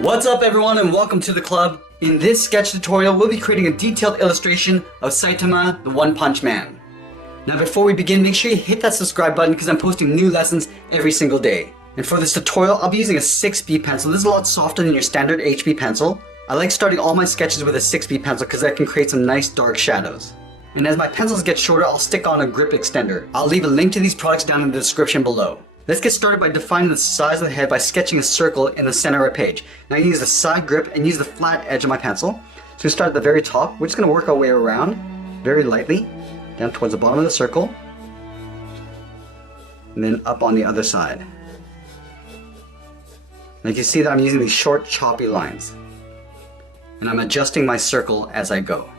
What's up everyone and welcome to the club. In this sketch tutorial we'll be creating a detailed illustration of Saitama, the One Punch Man. Now before we begin, make sure you hit that subscribe button because I'm posting new lessons every single day. And for this tutorial I'll be using a 6B pencil. This is a lot softer than your standard HB pencil. I like starting all my sketches with a 6B pencil because that can create some nice dark shadows. And as my pencils get shorter, I'll stick on a grip extender. I'll leave a link to these products down in the description below. Let's get started by defining the size of the head by sketching a circle in the center of our page. Now I use the side grip and use the flat edge of my pencil. So we start at the very top. We're just going to work our way around very lightly, down towards the bottom of the circle, and then up on the other side. Now you can see that I'm using these short choppy lines. And I'm adjusting my circle as I go.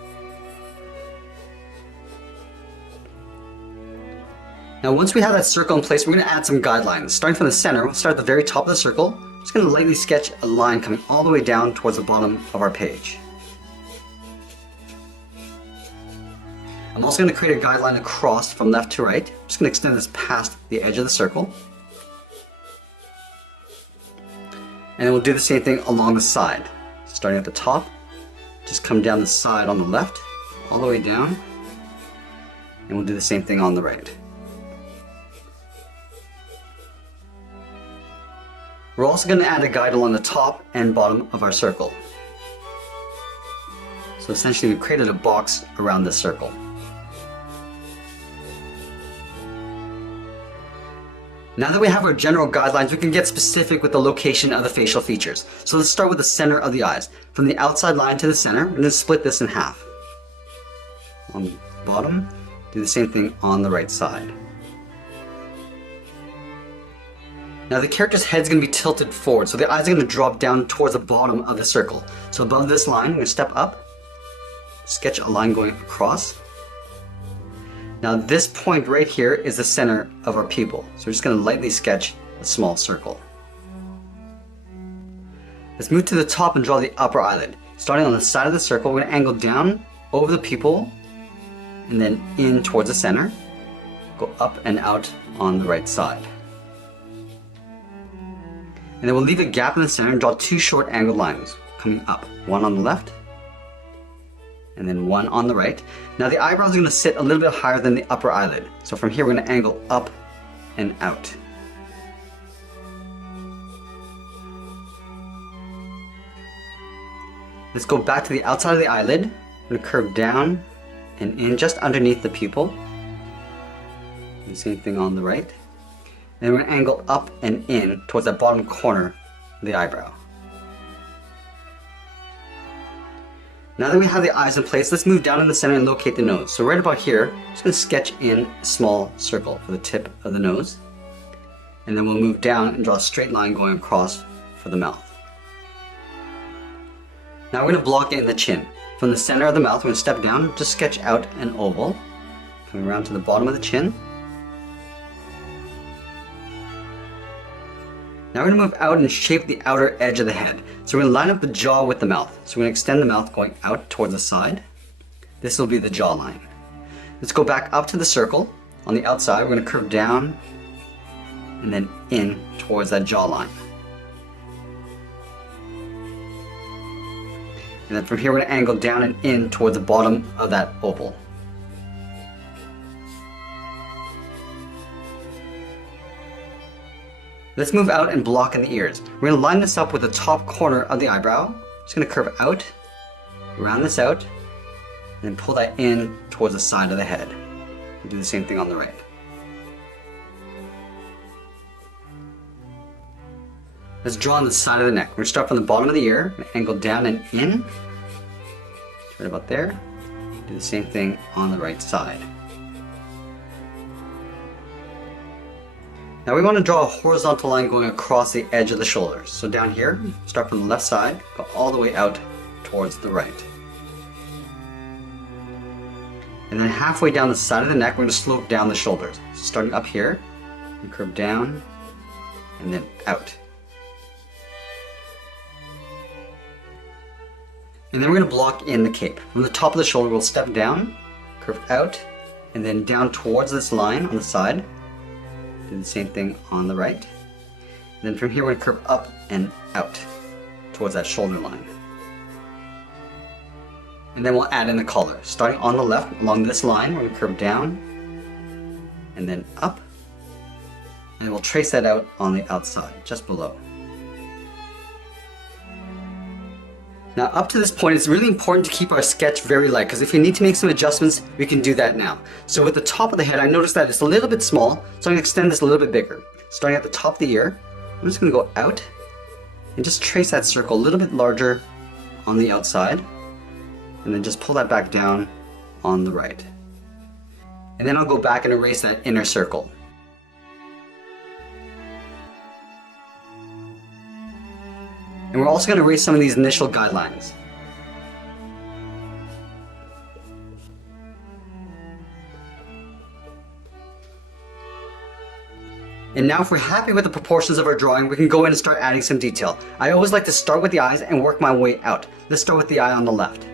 Now once we have that circle in place, we're going to add some guidelines. Starting from the center, we'll start at the very top of the circle. Just going to lightly sketch a line coming all the way down towards the bottom of our page. I'm also going to create a guideline across from left to right. I'm just going to extend this past the edge of the circle. And then we'll do the same thing along the side. Starting at the top, just come down the side on the left, all the way down. And we'll do the same thing on the right. We're also going to add a guide along the top and bottom of our circle. So essentially we've created a box around this circle. Now that we have our general guidelines, we can get specific with the location of the facial features. So let's start with the center of the eyes. From the outside line to the center, and then split this in half. On the bottom, do the same thing on the right side. Now the character's head's going to be tilted forward, so the eyes are going to drop down towards the bottom of the circle. So above this line, we're going to step up, sketch a line going across. Now this point right here is the center of our pupil, so we're just going to lightly sketch a small circle. Let's move to the top and draw the upper eyelid. Starting on the side of the circle, we're going to angle down over the pupil and then in towards the center, go up and out on the right side. And then we'll leave a gap in the center and draw two short angled lines coming up. One on the left and then one on the right. Now the eyebrows are going to sit a little bit higher than the upper eyelid. So from here we're going to angle up and out. Let's go back to the outside of the eyelid. We're going to curve down and in just underneath the pupil. And the same thing on the right. And we're going to angle up and in towards that bottom corner of the eyebrow. Now that we have the eyes in place, let's move down in the center and locate the nose. So right about here, I'm just going to sketch in a small circle for the tip of the nose. And then we'll move down and draw a straight line going across for the mouth. Now we're going to block in the chin. From the center of the mouth, we're going to step down, just sketch out an oval, coming around to the bottom of the chin. Now we're going to move out and shape the outer edge of the head. So we're going to line up the jaw with the mouth. So we're going to extend the mouth going out towards the side. This will be the jawline. Let's go back up to the circle. On the outside, we're going to curve down and then in towards that jawline. And then from here, we're going to angle down and in towards the bottom of that oval. Let's move out and block in the ears. We're going to line this up with the top corner of the eyebrow. Just going to curve out, round this out, and then pull that in towards the side of the head. And do the same thing on the right. Let's draw on the side of the neck. We're going to start from the bottom of the ear, and angle down and in, right about there. Do the same thing on the right side. Now we want to draw a horizontal line going across the edge of the shoulders. So down here, start from the left side, go all the way out towards the right. And then halfway down the side of the neck, we're going to slope down the shoulders. So starting up here, and curve down, and then out. And then we're going to block in the cape. From the top of the shoulder, we'll step down, curve out, and then down towards this line on the side. Do the same thing on the right. And then from here we're going to curve up and out towards that shoulder line. And then we'll add in the color. Starting on the left along this line, we're going to curve down and then up. And we'll trace that out on the outside, just below. Now up to this point, it's really important to keep our sketch very light, because if we need to make some adjustments, we can do that now. So with the top of the head, I noticed that it's a little bit small, so I'm going to extend this a little bit bigger. Starting at the top of the ear, I'm just going to go out and just trace that circle a little bit larger on the outside, and then just pull that back down on the right. And then I'll go back and erase that inner circle. And we're also going to erase some of these initial guidelines. And now if we're happy with the proportions of our drawing, we can go in and start adding some detail. I always like to start with the eyes and work my way out. Let's start with the eye on the left.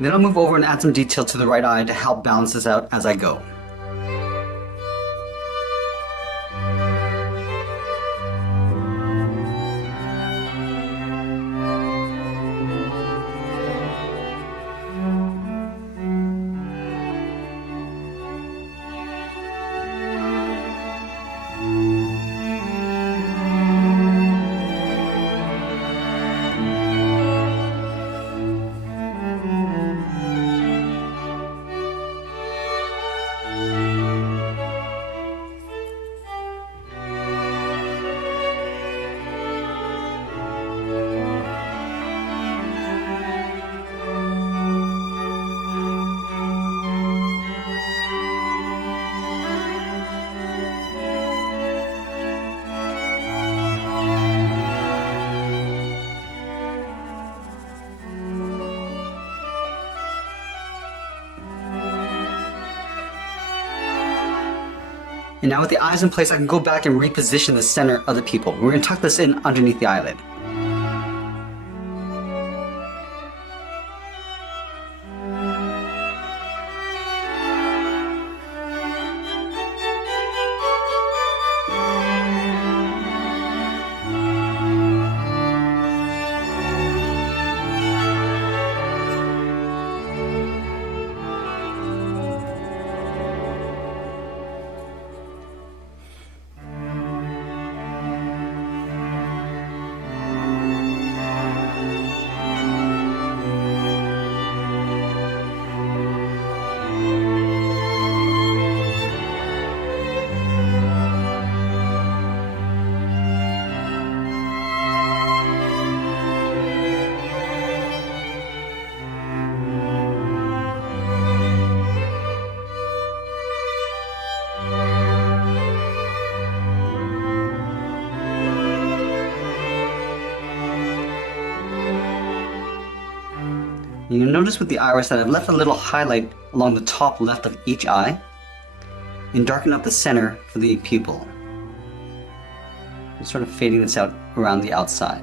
Then I'll move over and add some detail to the right eye to help balance this out as I go. And now with the eyes in place, I can go back and reposition the center of the pupil. We're going to tuck this in underneath the eyelid. You'll notice with the iris that I've left a little highlight along the top left of each eye and darken up the center for the pupil. I'm sort of fading this out around the outside.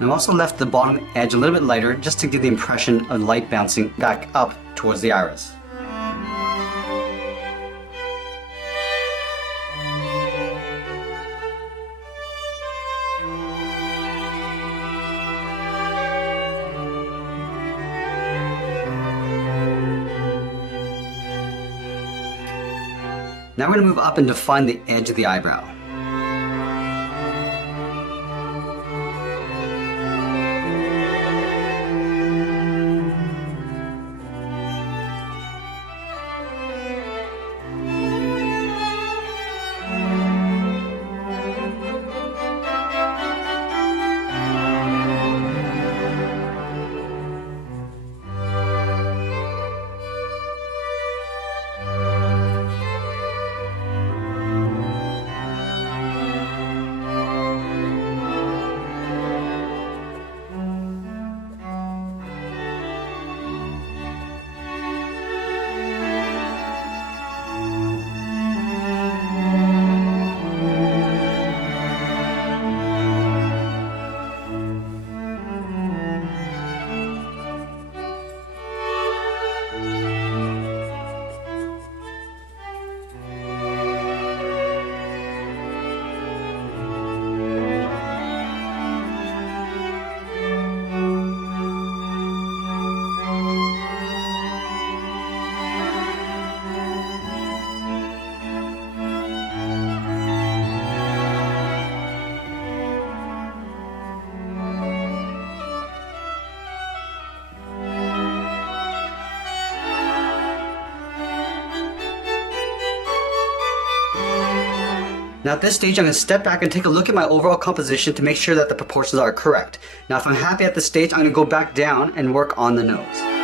I've also left the bottom edge a little bit lighter just to give the impression of light bouncing back up towards the iris. Now we're going to move up and define the edge of the eyebrow. Now at this stage, I'm going to step back and take a look at my overall composition to make sure that the proportions are correct. Now if I'm happy at this stage, I'm going to go back down and work on the nose.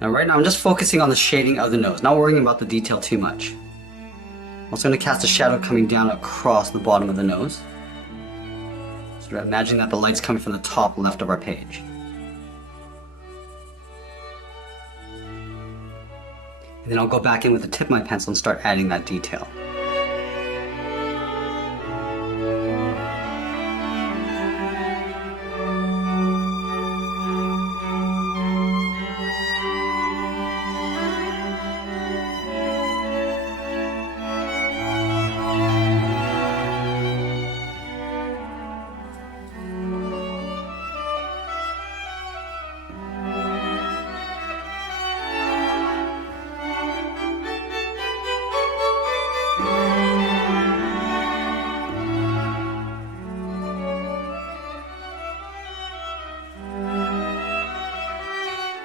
Now right now I'm just focusing on the shading of the nose, not worrying about the detail too much. I'm also going to cast a shadow coming down across the bottom of the nose. So imagine that the light's coming from the top left of our page. And then I'll go back in with the tip of my pencil and start adding that detail.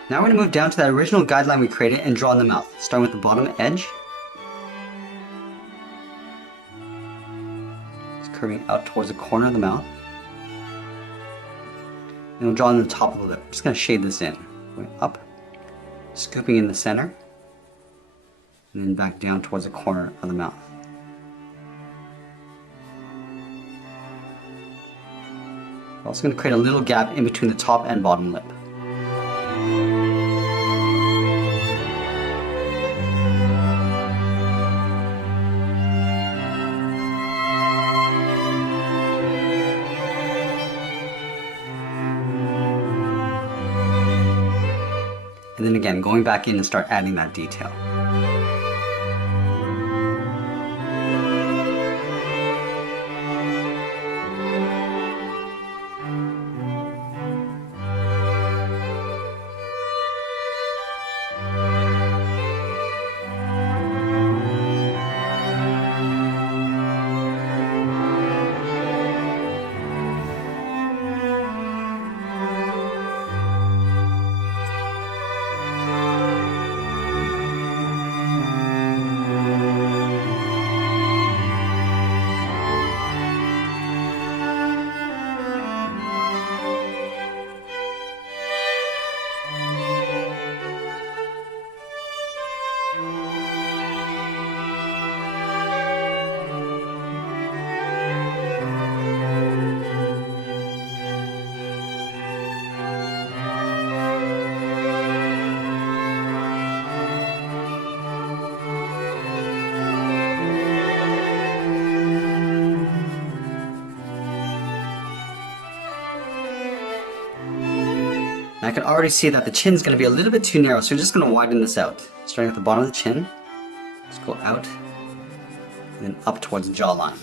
Now we're going to move down to that original guideline we created and draw in the mouth, starting with the bottom edge. Just curving out towards the corner of the mouth. And we'll draw in the top of the lip. I'm just going to shade this in. Going up, scooping in the center, and then back down towards the corner of the mouth. We're also going to create a little gap in between the top and bottom lip. And then again, going back in and start adding that detail. And I can already see that the chin's going to be a little bit too narrow, so we're just going to widen this out. Starting at the bottom of the chin, just go out, and then up towards the jawline.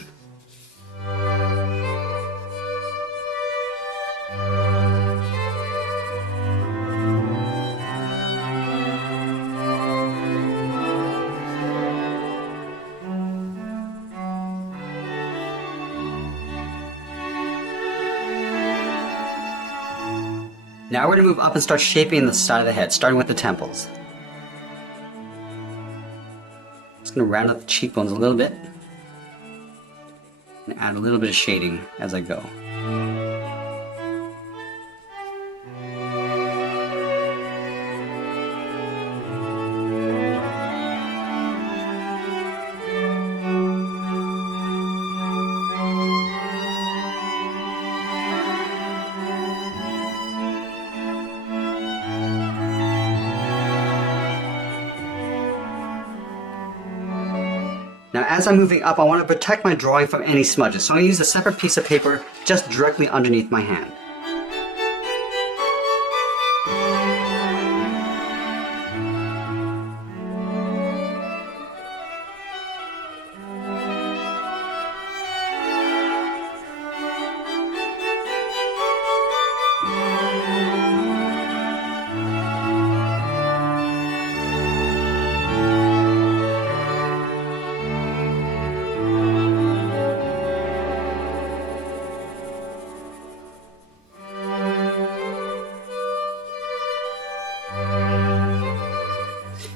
Now we're going to move up and start shaping the side of the head, starting with the temples. Just going to round up the cheekbones a little bit and add a little bit of shading as I go. Now as I'm moving up, I want to protect my drawing from any smudges, so I'm going to use a separate piece of paper just directly underneath my hand.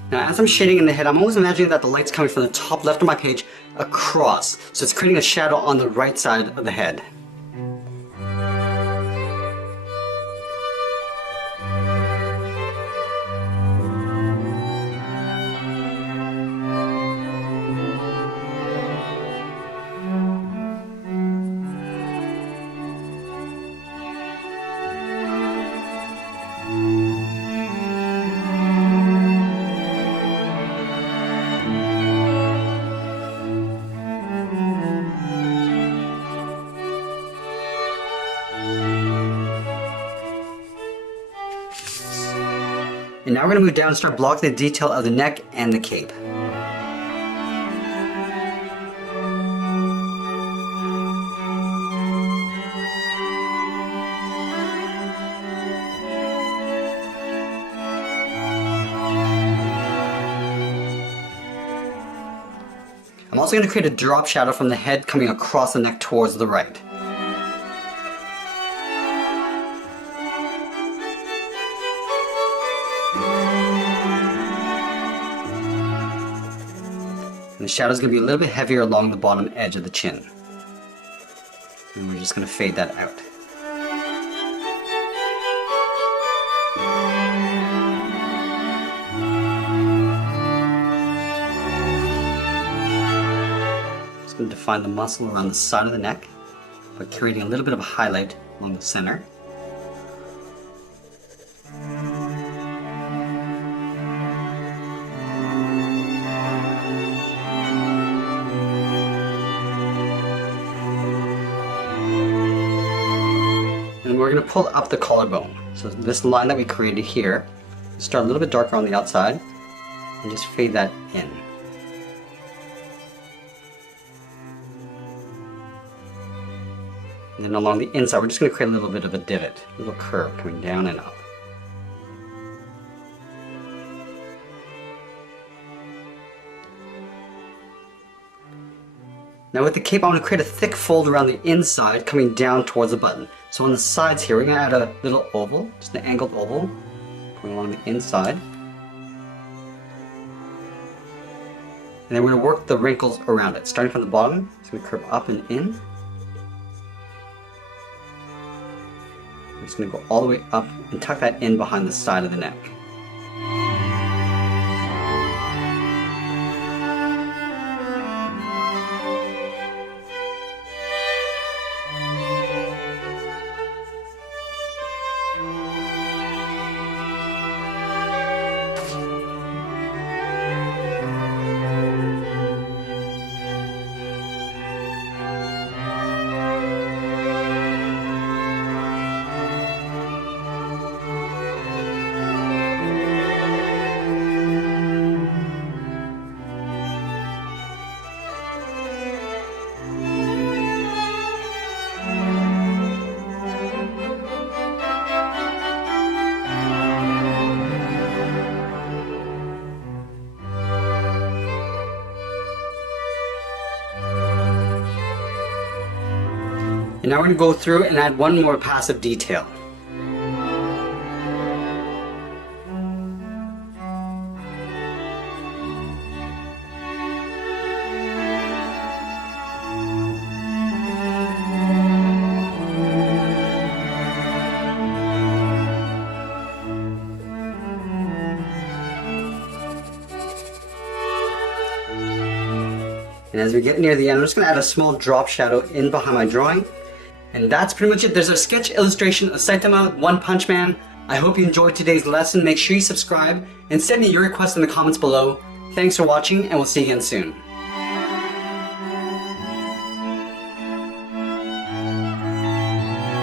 Now as I'm shading in the head, I'm always imagining that the light's coming from the top left of my page across, so it's creating a shadow on the right side of the head. And now we're going to move down and start blocking the detail of the neck and the cape. I'm also going to create a drop shadow from the head coming across the neck towards the right. And the shadow is going to be a little bit heavier along the bottom edge of the chin. And we're just going to fade that out. Just going to define the muscle around the side of the neck by creating a little bit of a highlight along the center. And we're going to pull up the collarbone. So this line that we created here, start a little bit darker on the outside and just fade that in. And then along the inside, we're just going to create a little bit of a divot, a little curve coming down and up. Now with the cape, I want to create a thick fold around the inside coming down towards the button. So on the sides here, we're going to add a little oval, just an angled oval, going along the inside. And then we're going to work the wrinkles around it. Starting from the bottom, it's going to curve up and in. I'm just going to go all the way up and tuck that in behind the side of the neck. And now we're going to go through and add one more passive detail. And as we get near the end, I'm just going to add a small drop shadow in behind my drawing. And that's pretty much it. There's our sketch illustration of Saitama, One Punch Man. I hope you enjoyed today's lesson. Make sure you subscribe and send me your requests in the comments below. Thanks for watching, and we'll see you again soon.